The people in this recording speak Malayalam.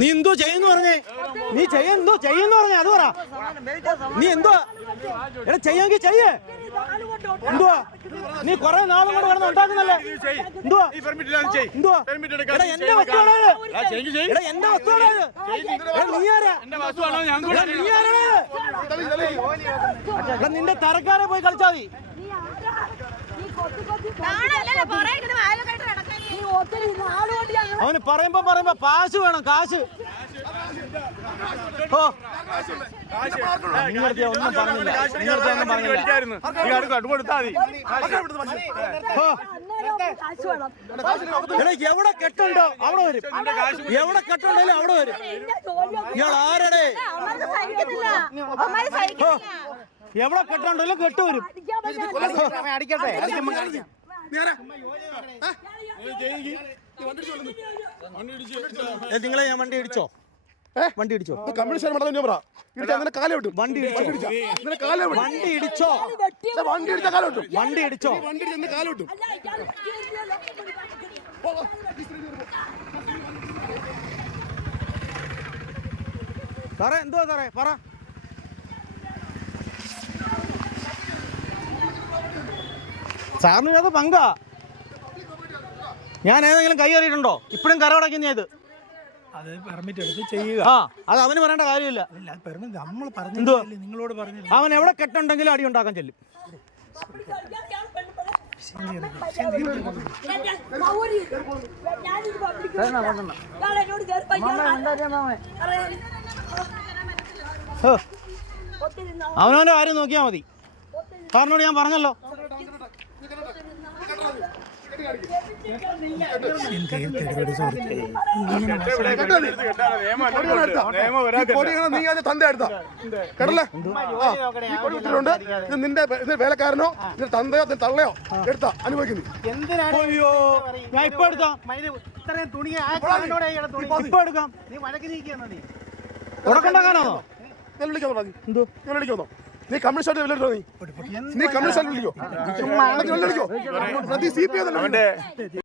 നീ എന്തോ ചെയ്യുന്നു പറഞ്ഞേ? നീ എന്തോ ചെയ്യുന്നു പറഞ്ഞേ? അത് പറ. നീ എന്തോ എടാ ചെയ്യാമെങ്കിൽ ചെയ്യേ. എന്തുവാ നീ കൊറേ നാളും കൂടെ കിടന്ന് ഉണ്ടാക്കുന്നല്ലേ? എന്തുവാ എന്തുവാ? എടാ എന്റെ വസ്തുവാണ്. എടാ എന്റെ വസ്തുവാണ്. നിന്റെ തറക്കാരെ പോയി കളിച്ചാ മതി. അവന് പറയുമ്പോ കാശ് വേണം, കാശ്. ഓ ഒന്നും പറഞ്ഞില്ല. എവിടെ കെട്ടുണ്ടോ അവിടെ വരും. എവിടെ കെട്ടുണ്ടല്ലോ അവിടെ വരും. ഇയാൾ ആരുടെ? എവിടെ കെട്ടുണ്ടല്ലോ കെട്ട് വരും. നിങ്ങളെ ഞാൻ വണ്ടി ഇടിച്ചോ? വണ്ടി ഇടിച്ചോ? കമ്മ്യൂണിസ്റ്റ് വണ്ടി ഇടിച്ചോ? വണ്ടി ഇടിച്ചോ? വണ്ടി ഇടിച്ചോ? സാറേ എന്തുവാ സാറേ പറ. സാറിന് അത് പങ്കാ. ഞാൻ ഏതെങ്കിലും കൈ കയറിയിട്ടുണ്ടോ? ഇപ്പോഴും കരവടക്കുന്ന ഇത് അത് പെർമിറ്റ് എടുത്ത് ചെയ്യുക. അത് അവന് പറയേണ്ട കാര്യമില്ല. നമ്മൾ പറഞ്ഞു, നിങ്ങളോട് പറഞ്ഞു. അവൻ എവിടെ കെട്ടുണ്ടെങ്കിലും അടി ഉണ്ടാക്കാൻ ചെല്ലും. അവനവന്റെ കാര്യം നോക്കിയാ മതി. സാറിനോട് ഞാൻ പറഞ്ഞല്ലോ. നിന്റെ വേലക്കാരനോ തന്തയോ തള്ളയോ എടുത്താ അനുഭവിക്കുന്നു. എന്തിനായോ ഞാൻ ഇപ്പൊ എടുക്കാം. ഇപ്പൊ എടുക്കാം. ഉടക്കുണ്ടാക്കാനാണോ? ഞാൻ വിളിക്കാന്നോ? ഞാൻ വിളിക്കാന്നോ? നീ കമ്മ്യൂണിസ്റ്റ് വിളിച്ചോ? നീ കമ്മ്യൂണിസ്റ്റ് വിളിക്കോ? CPI